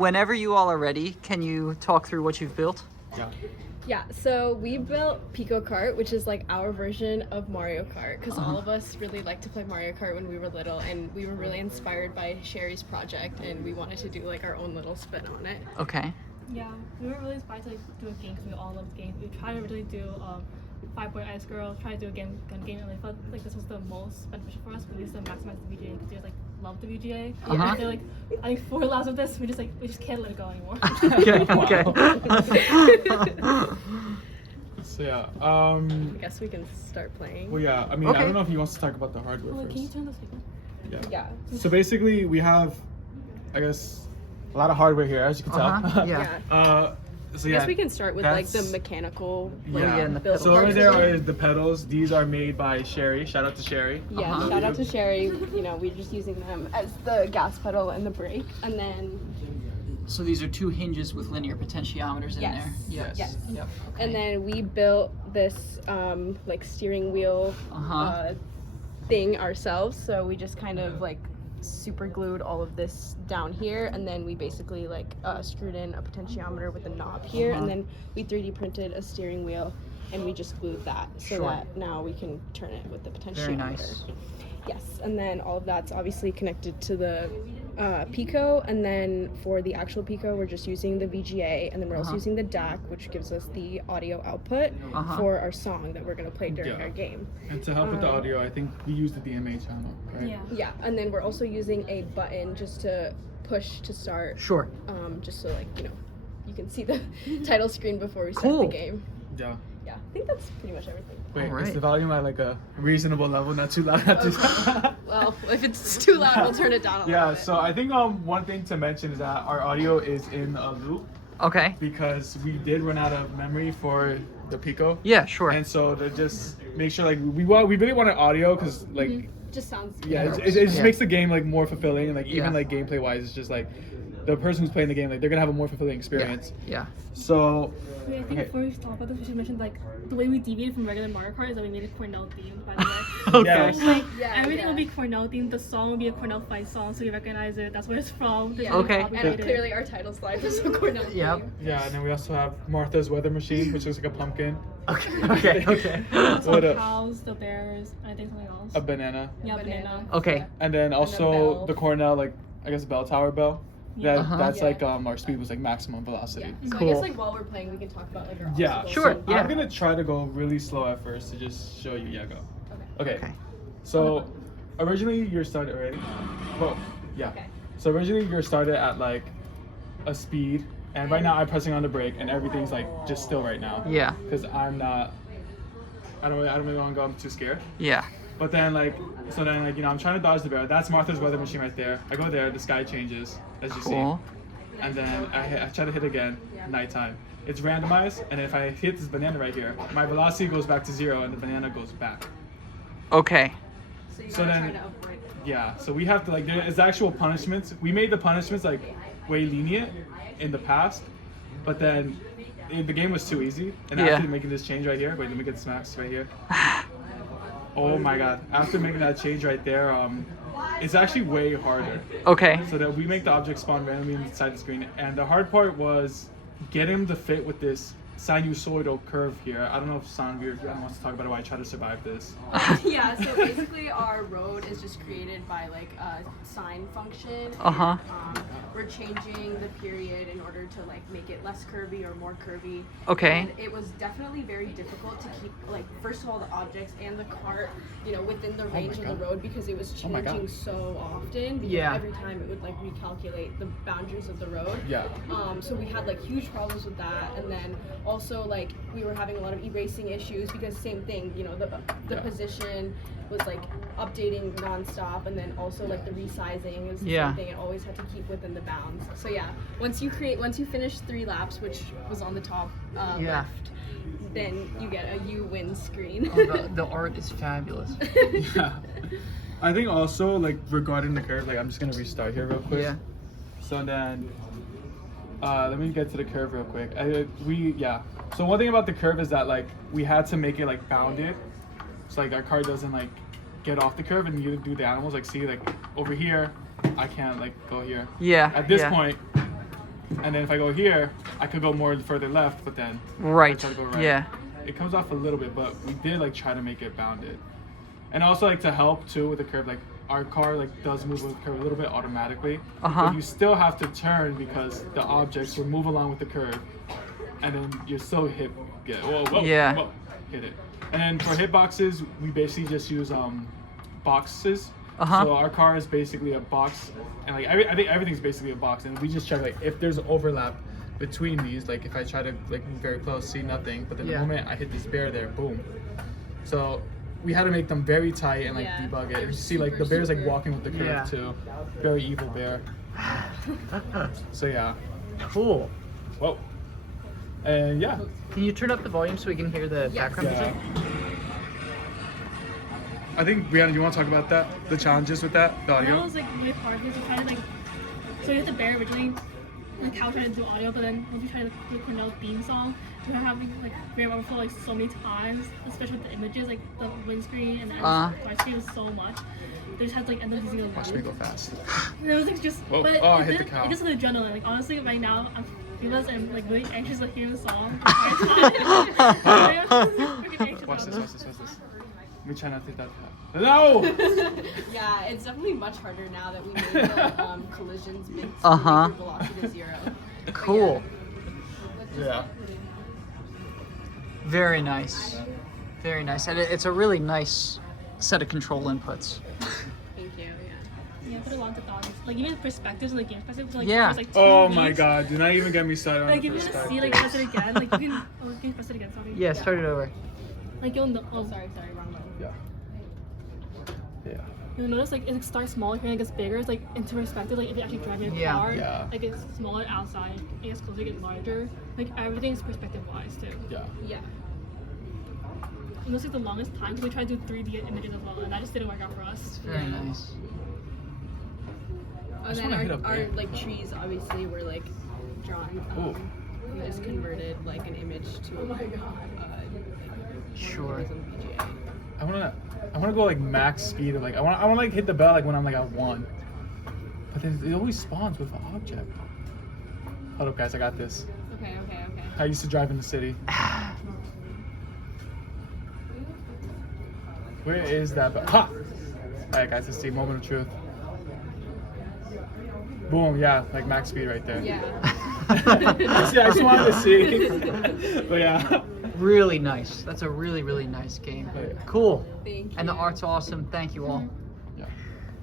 Whenever you all are ready, can you talk through what you've built? Yeah, so we built Pico Kart, which is like our version of Mario Kart, because all of us really liked to play Mario Kart when we were little, and we were really inspired by Sherry's project, and we wanted to do like our own little spin on it. Okay. Yeah, we were really inspired to do a game because we all love games. We tried to really do 5-Boy Ice Girl, tried to do a gun game, and we felt like this was the most beneficial for us. We used to maximize the VGA because we just like love the VGA. Uh-huh. So like I think 4 laps of this, we just can't let it go anymore. Okay. So yeah, I guess we can start playing. well yeah, I mean, I don't know if he wants to talk about the hardware Wait, can you first. turn the speaker? Yeah. Yeah. So basically, we have, I guess, a lot of hardware here, as you can tell. Yeah. So I yeah. guess we can start with like the that's- mechanical. Yeah. yeah, and the build So over parts there of it. are the pedals. These are made by Sherry. Shout out to Sherry. Yeah, Uh-huh. shout out to Sherry. You know, we're just using them as the gas pedal and the brake, and then So these are 2 hinges with linear potentiometers in Yes. there. Yes. Yep. Okay. and then we built this like steering wheel Uh-huh. thing ourselves. So we just kind of like super glued all of this down here, and then we basically like screwed in a potentiometer with a knob here, Uh-huh. and then we 3D printed a steering wheel, and we just glued that so Sure. that now we can turn it with the potentiometer. Very nice. Yes, and then all of that's obviously connected to the Pico, and then for the actual Pico, we're just using the VGA, and then we're also Uh-huh. using the DAC, which gives us the audio output Uh-huh. for our song that we're gonna play during Yeah. our game. And to help with the audio, I think we use the DMA channel, right? Yeah. Yeah, and then we're also using a button just to push to start, Sure. just so like you can see the title screen before we start Cool. the game. Yeah. Yeah, I think that's pretty much everything. Wait, is Alright. the volume at like a reasonable level? Not too loud. Not too Well, if it's too loud, we'll turn it down a little Yeah. bit. So I think one thing to mention is that our audio is in a loop Okay. because we did run out of memory for the Pico. Yeah, sure. And so to just make sure, like, we really wanted audio because, like, Just sounds yeah, good. it just Yeah. makes the game like more fulfilling, and like even Yeah. like gameplay wise, it's just like the person who's playing the game, like they're gonna have a more fulfilling experience. Yeah. So Wait, I think Okay. before we talk about this, we should mention like the way we deviated from regular Mario Kart is that we made it Cornell themed. By the way. Okay. Yes. Like Yeah, everything yeah. will be Cornell themed. The song will be a Cornell fight song, so we recognize it. That's where it's from. There's Yeah. no Okay. copyright And it. clearly our title slide is a Cornell Yep. theme. yeah, and then we also have Martha's weather machine, which looks like a pumpkin, Okay. Okay. Also What the a- cows, the bears, and I think something else. a banana, Yeah, banana. banana. Okay. and then also bell. the Cornell, like I guess bell tower bell. Yeah. That Uh-huh. that's Yeah. like our speed was like maximum velocity. So I Cool. guess like while we're playing, we can talk about like our Yeah, obstacles. Sure, and- yeah. I'm gonna try to go really slow at first to just show you. Yeah, go. Okay. Okay. So originally you're started already. Whoa. Yeah. Okay. So originally you're started at like a speed, and right now I'm pressing on the brake, and everything's like just still right now. Yeah. Because I'm not. I don't really want to go. I'm too scared. Yeah. But then like I'm trying to dodge the bear. That's Martha's weather machine right there. I go there. The sky changes as you Cool. see, and then I try to hit again. Nighttime. It's randomized, and if I hit this banana right here, my velocity goes back to 0, and the banana goes back. Okay. So you So gotta then- try to avoid. Yeah, so we have to like there is actual punishments. We made the punishments like way lenient in the past, but then the game was too easy. And Yeah. after making this change right here, wait, let me get the smacks right here. Oh my god! After making that change right there, it's actually way harder. Okay. So that we make the object spawn randomly inside the screen, and the hard part was get him to fit with this sinusoidal curve here. I don't know if Saanvi wants to talk about it while I try to survive this. Yeah, so basically our road is just created by like a sine function. Uh-huh. And, we're changing the period in order to like make it less curvy or more curvy. Okay. And it was definitely very difficult to keep like first of all the objects and the cart, within the range of the God. road because it was Oh my changing God. so often. Because Yeah. every time it would like recalculate the boundaries of the road. Yeah. So we had like huge problems with that, and then also like we were having a lot of erasing issues because same thing, the Yeah. position was like updating nonstop, and then also like the resizing is the Yeah. same thing. It always had to keep within the bounds. So yeah, once you finish 3 laps, which was on the top Yeah. left, then you get a you win screen. Oh, the art is fabulous. Yeah. I think also like regarding the curve, like I'm just gonna restart here real quick. Yeah. So then, let me get to the curve real quick. So one thing about the curve is that like we had to make it like bounded, so like our car doesn't like get off the curve, and you do the animals like see like over here, I can't like go here. Yeah. At this yeah. point, And then if I go here, I could go more further left, but then Right. I try to go right. Yeah. It comes off a little bit, but we did like try to make it bounded. And also like to help too with the curve, like our car like does move with the curve a little bit automatically. Uh-huh. But you still have to turn because the objects will move along with the curve, and then you're still hit. Whoa, Yeah. whoa, hit it. And then for hitboxes, we basically just use boxes. Uh-huh. So our car is basically a box, and like I think everything's basically a box, and we just check like if there's overlap between these. Like if I try to like move very close, see nothing, but then Yeah. the moment I hit this bear there, boom. So we had to make them very tight and like Yeah, debug it. they're And you see like the bear's like super- walking with the curve Yeah. too. Very evil bear. So yeah. Cool. Whoa. And yeah. Can you turn up the volume so we can hear the Yes. background Yeah. music? I think Brianna, do you want to talk about that? The challenges with that, the That audio? was like really hard because we tried to like, so you had the bear originally, like how we tried to do audio, but then once we tried to do the Cornell theme song, we were having like very overflow like so many times, especially with the images, like the windscreen and the large screen was so much. They just had to like end up using a Watch me go loop. fast. And it was like just, Whoa. but Oh, I it hit the did- cow. it gives us adrenaline. Like honestly, right now I'm feeling like really anxious to hear the song. Watch this. Let me try not to hit that cow. No! Yeah, it's definitely much harder now that we made the collisions make Uh-huh. the velocity to 0. Cool. Yeah. Very nice. Very nice. And it's a really nice set of control inputs. Thank you. Yeah. Yeah, put a lot of thought. Like even perspectives, like game perspectives, like Yeah. there's, like 2 Oh my weeks. god, do not even get me started on Like the if you want to perspective. see, like press it again, like you can. Oh, can you press it again? Sorry. Yeah, start it over. Like you'll know. Oh, Sorry, wrong button. Yeah. Yeah. You'll notice like it starts smaller here and it gets bigger. It's like into perspective. Like if you're actually driving a Yeah. car, Yeah. like it's smaller outside, it gets closer, it gets larger. Like everything's perspective wise too. Yeah. Yeah. And this is the longest time because we tried to do 3D images as well, and that just didn't work out for us. Very Yeah. nice. And just then wanna hit a our bear. like trees obviously were like drawn. Ooh. We just converted like an image to Sure. VGA. I wanna go like max speed of like I wanna like hit the bell like when I'm like at 1. But then it always spawns with an object. Hold up guys, I got this. Okay. I used to drive in the city. Where is that bell? Ha! Alright guys, let's see, moment of truth. Boom, yeah, like max speed right there. Yeah. See, I just wanted to see. But yeah. Really nice. That's a really, really nice game. Oh, yeah. Cool. Thank you. And the art's awesome. Thank you all.